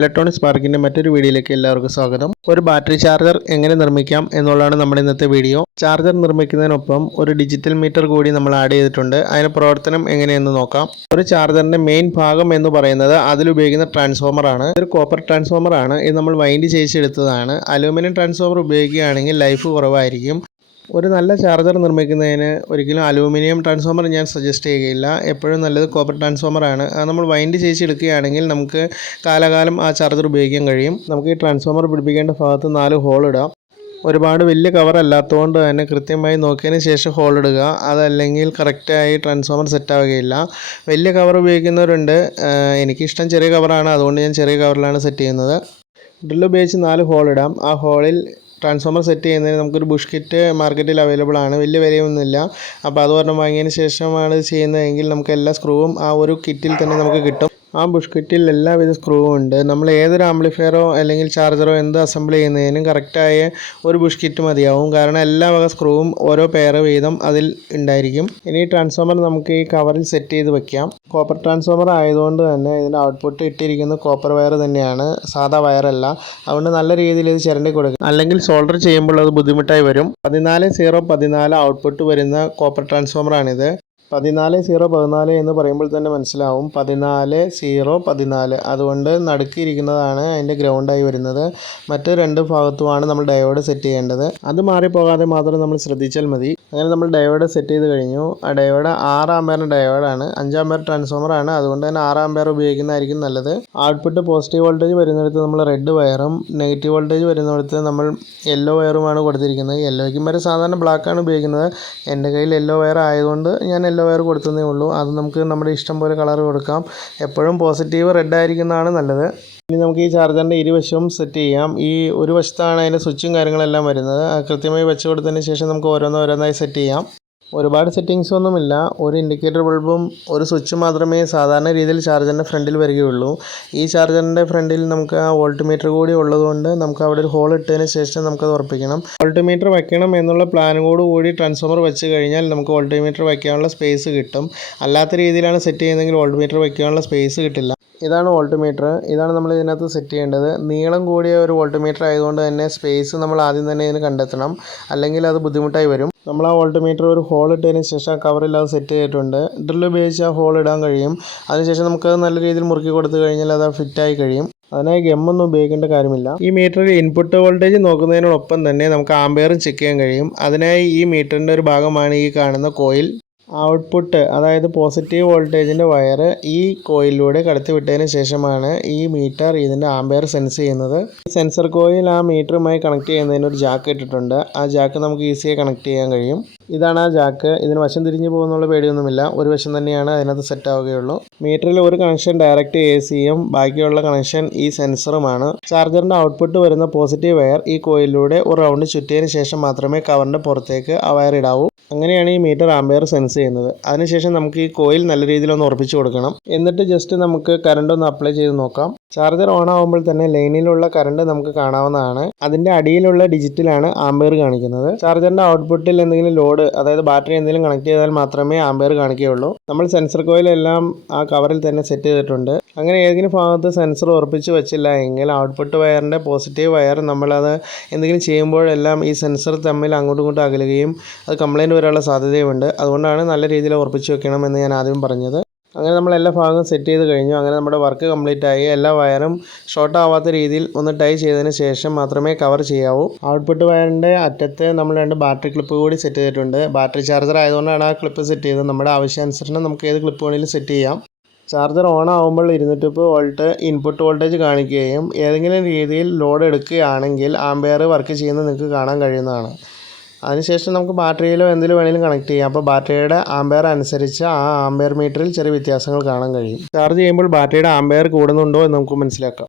Electronics പാർക്കിന്റെ മറ്റൊരു വീഡിയോയിലേക്ക് എല്ലാവർക്കും സ്വാഗതം. ഒരു ബാറ്ററി ചാർജർ എങ്ങനെ നിർമ്മിക്കാം എന്നുള്ളതാണ് നമ്മുടെ ഇന്നത്തെ വീഡിയോ. ചാർജർ നിർമ്മിക്കുന്നതിനൊപ്പം ഒരു ഡിജിറ്റൽ മീറ്റർ കൂടി നമ്മൾ ആഡ് ചെയ്തിട്ടുണ്ട്. അതിന്റെ പ്രവർത്തനം എങ്ങനെയെന്ന് നോക്കാം. ഒരു ചാർജറിന്റെ മെയിൻ ഭാഗം എന്ന് പറയുന്നത് അതിലുപയോഗിക്കുന്ന ട്രാൻസ്ഫോമർ ആണ്. ഒരു കോപ്പർ ട്രാൻസ്ഫോമർ ആണ്. ഇത് നമ്മൾ വൈൻഡ് ചെയ്യിച്ചെടുത്തതാണ് അലൂമിനിയം ട്രാൻസ്ഫോമർ ഉപയോഗിക്കുകയാണെങ്കിൽ ലൈഫ് കുറവായിരിക്കും. ഒരു നല്ല ചാർജർ നിർമ്മിക്കുന്നതിന് ഒരിക്കലും അലൂമിനിയം ട്രാൻസ്ഫോമർ ഞാൻ സജസ്റ്റ് ചെയ്യുകയില്ല. എപ്പോഴും നല്ലത് കോപ്പർ ട്രാൻസ്ഫോമർ ആണ്. അത് നമ്മൾ വൈൻഡ് ചെയ്തെടുക്കുകയാണെങ്കിൽ നമുക്ക് കാലകാലം ആ ചാർജർ ഉപയോഗിക്കാൻ കഴിയും. നമുക്ക് ഈ ട്രാൻസ്ഫോമർ പിടിപ്പിക്കേണ്ട ഭാഗത്ത് നാല് ഹോൾ ഇടാം. ഒരുപാട് വലിയ കവർ അല്ലാത്തതുകൊണ്ട് തന്നെ കൃത്യമായി നോക്കിയതിന് ശേഷം ഹോൾ ഇടുക. അതല്ലെങ്കിൽ കറക്റ്റായി ട്രാൻസ്ഫോമർ സെറ്റ് ആവുകയില്ല. വലിയ കവർ ഉപയോഗിക്കുന്നവരുണ്ട്. എനിക്കിഷ്ടം ചെറിയ കവറാണ്. അതുകൊണ്ട് ഞാൻ ചെറിയ കവറിലാണ് സെറ്റ് ചെയ്യുന്നത്. ഡ്രില്ല് ഉപയോഗിച്ച് നാല് ഹോൾ ഇടാം. ആ ഹോളിൽ ട്രാൻസ്ഫോമർ സെറ്റ് ചെയ്യുന്നതിന് നമുക്കൊരു ബുഷ്കിറ്റ് മാർക്കറ്റിൽ അവൈലബിൾ ആണ്. വലിയ വിലയൊന്നുമില്ല. അപ്പോൾ അത് ഒരെണ്ണം വാങ്ങിയതിന് ശേഷമാണ് ചെയ്യുന്നതെങ്കിൽ നമുക്ക് എല്ലാ സ്ക്രൂവും ആ ഒരു കിറ്റിൽ തന്നെ നമുക്ക് കിട്ടും. ആ ബുഷ് കിറ്റിൽ എല്ലാവിധ സ്ക്രൂവും ഉണ്ട്. നമ്മൾ ഏതൊരു ആംപ്ലിഫയറോ അല്ലെങ്കിൽ ചാർജറോ എന്ത് അസംബിൾ ചെയ്യുന്നതിനും കറക്റ്റായ ഒരു ബുഷ് കിറ്റ് മതിയാവും. കാരണം എല്ലാ വക സ്ക്രൂവും ഓരോ പെയർ വീതം അതിൽ ഉണ്ടായിരിക്കും. ഇനി ട്രാൻസ്ഫോമർ നമുക്ക് ഈ കവറിൽ സെറ്റ് ചെയ്ത് വെക്കാം. കോപ്പർ ട്രാൻസ്ഫോമർ ആയതുകൊണ്ട് തന്നെ ഇതിന്റെ ഔട്ട്പുട്ട് ഇട്ടിരിക്കുന്നത് കോപ്പർ വയർ തന്നെയാണ്. സാധാ വയറല്ല അതുകൊണ്ട് നല്ല രീതിയിൽ ഇത് ചിരണ്ടി കൊടുക്കും. അല്ലെങ്കിൽ സോൾഡർ ചെയ്യുമ്പോൾ അത് ബുദ്ധിമുട്ടായി വരും. പതിനാല് സീറോ പതിനാല് ഔട്ട്പുട്ട് വരുന്ന കോപ്പർ ട്രാൻസ്ഫോമറാണിത് പതിനാല് സീറോ പതിനാല് എന്ന് പറയുമ്പോൾ തന്നെ മനസ്സിലാവും. പതിനാല് സീറോ പതിനാല്. അതുകൊണ്ട് നടുക്കിയിരിക്കുന്നതാണ് അതിന്റെ ഗ്രൗണ്ടായി വരുന്നത്. മറ്റ് രണ്ട് ഭാഗത്തുമാണ് നമ്മൾ ഡയോഡ് സെറ്റ് ചെയ്യേണ്ടത്. അത് മാറിപ്പോകാതെ മാത്രം നമ്മൾ ശ്രദ്ധിച്ചാൽ മതി. അങ്ങനെ നമ്മൾ ഡയോഡ് സെറ്റ് ചെയ്ത് കഴിഞ്ഞു. ആ ഡയോഡ് ആറ് ആമ്പയറിന്റെ ഡയോഡാണ്. അഞ്ചാം പേർ ട്രാൻസ്ഫോമറാണ്. അതുകൊണ്ട് തന്നെ ആറ് ആമ്പയർ ഉപയോഗിക്കുന്നതായിരിക്കും നല്ലത്. ഔട്ട്പുട്ട് പോസിറ്റീവ് വോൾട്ടേജ് വരുന്നിടത്ത് നമ്മൾ റെഡ് വയറും നെഗറ്റീവ് വോൾട്ടേജ് വരുന്നിടത്ത് നമ്മൾ യെല്ലോ വയറുമാണ് കൊടുത്തിരിക്കുന്നത്. യെല്ലോയ്ക്കും വരെ സാധാരണ ബ്ലാക്കാണ് ഉപയോഗിക്കുന്നത്. എന്റെ കയ്യിൽ യെല്ലോ വയർ ആയതുകൊണ്ട് ഞാൻ വയർ കൊടുത്തതേ ഉള്ളൂ. അത് നമുക്ക് നമ്മുടെ ഇഷ്ടം പോലെ കളർ കൊടുക്കാം. എപ്പോഴും പോസിറ്റീവ് റെഡ് ആയിരിക്കുന്നതാണ് നല്ലത്. ഇനി നമുക്ക് ഈ ചാർജറിന്റെ ഇരുവശവും സെറ്റ് ചെയ്യാം. ഈ ഒരു വശത്താണ് അതിന്റെ സ്വിച്ചും കാര്യങ്ങളെല്ലാം വരുന്നത്. കൃത്യമായി വെച്ച് കൊടുത്തതിന് ശേഷം നമുക്ക് ഓരോന്ന് ഓരോന്നായി സെറ്റ് ചെയ്യാം. ഒരുപാട് സെറ്റിങ്സ് ഒന്നുമില്ല. ഒരു ഇൻഡിക്കേറ്റർ ബൾബും ഒരു സ്വിച്ച് മാത്രമേ സാധാരണ രീതിയിൽ ചാർജറിന്റെ ഫ്രണ്ടിൽ വരികയുള്ളൂ. ഈ ചാർജറിന്റെ ഫ്രണ്ടിൽ നമുക്ക് ആ വോൾട്ട്മീറ്റർ കൂടി ഉള്ളതുകൊണ്ട് നമുക്ക് അവിടെ ഒരു ഹോൾ ഇട്ടതിന് ശേഷം നമുക്കത് ഉറപ്പിക്കണം. വോൾട്ട്മീറ്റർ വയ്ക്കണം എന്നുള്ള പ്ലാനോട് കൂടി ട്രാൻസ്ഫോമർ വെച്ച് കഴിഞ്ഞാൽ നമുക്ക് വോൾട്ട്മീറ്റർ വയ്ക്കാനുള്ള സ്പേസ് കിട്ടും. അല്ലാത്ത രീതിയിലാണ് സെറ്റ് ചെയ്യുന്നതെങ്കിൽ വോൾട്ട്മീറ്റർ വയ്ക്കാനുള്ള സ്പേസ് കിട്ടില്ല. ഇതാണ് വോൾട്ട്മീറ്റർ. ഇതാണ് നമ്മൾ ഇതിനകത്ത് സെറ്റ് ചെയ്യേണ്ടത്. നീളം കൂടിയ ഒരു വോൾട്ട്മീറ്റർ ആയതുകൊണ്ട് തന്നെ സ്പേസ് നമ്മൾ ആദ്യം തന്നെ ഇതിന് കണ്ടെത്തണം. അല്ലെങ്കിൽ അത് ബുദ്ധിമുട്ടായി വരും. നമ്മൾ ആ വോൾട്ട്മീറ്റർ ഒരു ഹോൾ ഇട്ടതിന് ശേഷം ആ കവറിൽ അത് സെറ്റ് ചെയ്തിട്ടുണ്ട്. ഡ്രിൽ ഉപയോഗിച്ച് ആ ഹോൾ ഇടാൻ കഴിയും. അതിനുശേഷം നമുക്കത് നല്ല രീതിയിൽ മുറുക്കി കൊടുത്തു കഴിഞ്ഞാൽ അത് ഫിറ്റായി കഴിയും. അതിനായി ഗമ്മൊന്നും ഉപയോഗിക്കേണ്ട കാര്യമില്ല. ഈ മീറ്ററിൽ ഇൻപുട്ട് വോൾട്ടേജ് നോക്കുന്നതിനോടൊപ്പം തന്നെ നമുക്ക് ആംബെയറും ചെക്ക് ചെയ്യാൻ കഴിയും. അതിനായി ഈ മീറ്ററിന്റെ ഒരു ഭാഗമാണ് ഈ കാണുന്ന കോയിൽ ഔട്ട്പുട്ട് അതായത് പോസിറ്റീവ് വോൾട്ടേജിന്റെ വയർ ഈ കോയിലിലൂടെ കടത്തി വിട്ടതിന് ശേഷമാണ് ഈ മീറ്റർ ഇതിന്റെ ആംബയർ സെൻസ് ചെയ്യുന്നത്. സെൻസർ കോയിൽ ആ മീറ്ററുമായി കണക്ട് ചെയ്യുന്നതിന് ഒരു ജാക്ക് ഇട്ടിട്ടുണ്ട്. ആ ജാക്ക് നമുക്ക് ഈസിയായി കണക്ട് ചെയ്യാൻ കഴിയും. ഇതാണ് ആ ജാക്ക് ഇതിന് വശം തിരിഞ്ഞു പോകുന്നുള്ള പേടിയൊന്നുമില്ല. ഒരു വശം തന്നെയാണ് അതിനകത്ത് സെറ്റ് ആവുകയുള്ളൂ. മീറ്ററിൽ ഒരു കണക്ഷൻ ഡയറക്റ്റ് എ സിയും ബാക്കിയുള്ള കണക്ഷൻ ഈ സെൻസറുമാണ് ചാർജറിന്റെ ഔട്ട്പുട്ട് വരുന്ന പോസിറ്റീവ് വയർ ഈ കോയിലിലൂടെ ഒരു റൗണ്ട് ചുറ്റിയതിന് ശേഷം മാത്രമേ കവറിന്റെ പുറത്തേക്ക് ആ വയർ ഇടാവൂ. അങ്ങനെയാണ് ഈ മീറ്റർ ആമ്പയർ സെൻസ് ചെയ്യുന്നത്. അതിനുശേഷം നമുക്ക് ഈ കോയിൽ നല്ല രീതിയിൽ ഒന്ന് ഉറപ്പിച്ചു കൊടുക്കണം. എന്നിട്ട് ജസ്റ്റ് നമുക്ക് കറണ്ട് ഒന്ന് അപ്ലൈ ചെയ്ത് നോക്കാം. ചാർജർ ഓൺ ആകുമ്പോൾ തന്നെ ലൈനിലുള്ള കറണ്ട് നമുക്ക് കാണാവുന്നതാണ്. അതിന്റെ അടിയിലുള്ള ഡിജിറ്റിലാണ് ആമ്പയർ കാണിക്കുന്നത്. ചാർജറിന്റെ ഔട്ട്പുട്ടിൽ എന്തെങ്കിലും ലോഡ് അതായത് ബാറ്ററി എന്തെങ്കിലും കണക്ട് ചെയ്താൽ മാത്രമേ ആമ്പയർ കാണിക്കുകയുള്ളൂ. നമ്മൾ സെൻസർ കോയിലെല്ലാം ആ കവറിൽ തന്നെ സെറ്റ് ചെയ്തിട്ടുണ്ട്. അങ്ങനെ ഏതെങ്കിലും ഭാഗത്ത് സെൻസർ ഉറപ്പിച്ച് വെച്ചില്ല എങ്കിൽ ഔട്ട്പുട്ട് വയറിന്റെ പോസിറ്റീവ് വയർ നമ്മളത് എന്തെങ്കിലും ചെയ്യുമ്പോഴെല്ലാം ഈ സെൻസർ തമ്മിൽ അങ്ങോട്ടും ഇങ്ങോട്ടും അകലുകയും അത് കംപ്ലൈന്റ് വരാനുള്ള സാധ്യതയുമുണ്ട്. അതുകൊണ്ടാണ് നല്ല രീതിയിൽ ഉറപ്പിച്ച് വെക്കണം എന്ന് ഞാൻ ആദ്യം പറഞ്ഞത്. അങ്ങനെ നമ്മൾ എല്ലാ ഭാഗവും സെറ്റ് ചെയ്ത് കഴിഞ്ഞു. അങ്ങനെ നമ്മുടെ വർക്ക് കംപ്ലീറ്റ് ആയി. എല്ലാ വയറും ഷോർട്ട് ആവാത്ത രീതിയിൽ ഒന്ന് ടൈ ചെയ്തതിന് ശേഷം മാത്രമേ കവർ ചെയ്യാവൂ. ഔട്ട്പുട്ട് വയറിന്റെ അറ്റത്ത് നമ്മൾ രണ്ട് ബാറ്ററി ക്ലിപ്പ് കൂടി സെറ്റ് ചെയ്തിട്ടുണ്ട്. ബാറ്ററി ചാർജർ ആയതുകൊണ്ടാണ് ആ ക്ലിപ്പ് സെറ്റ് ചെയ്തത്. നമ്മുടെ ആവശ്യാനുസരണം നമുക്ക് ഏത് ക്ലിപ്പ് വേണമെങ്കിലും സെറ്റ് ചെയ്യാം. ചാർജർ ഓൺ ആകുമ്പോൾ ഇരുന്നൂറ്റിമുപ്പത് വോൾട്ട് ഇൻപുട്ട് വോൾട്ടേജ് കാണിക്കുകയും ഏതെങ്കിലും രീതിയിൽ ലോഡ് എടുക്കുകയാണെങ്കിൽ ആംബെയർ വർക്ക് ചെയ്യുന്നത് നിങ്ങൾക്ക് കാണാൻ കഴിയുന്നതാണ്. അതിനുശേഷം നമുക്ക് ബാറ്ററിയിലോ എന്തെങ്കിലും വേണമെങ്കിലും കണക്ട് ചെയ്യാം. അപ്പോൾ ബാറ്ററിയുടെ ആംബെയർ അനുസരിച്ച് ആ ആംബെയർ മീറ്ററിൽ ചെറിയ വ്യത്യാസങ്ങൾ കാണാൻ കഴിയും. ചാർജ് ചെയ്യുമ്പോൾ ബാറ്ററിയുടെ ആംബെയർ കൂടുന്നുണ്ടോ എന്ന് നമുക്ക് മനസ്സിലാക്കാം.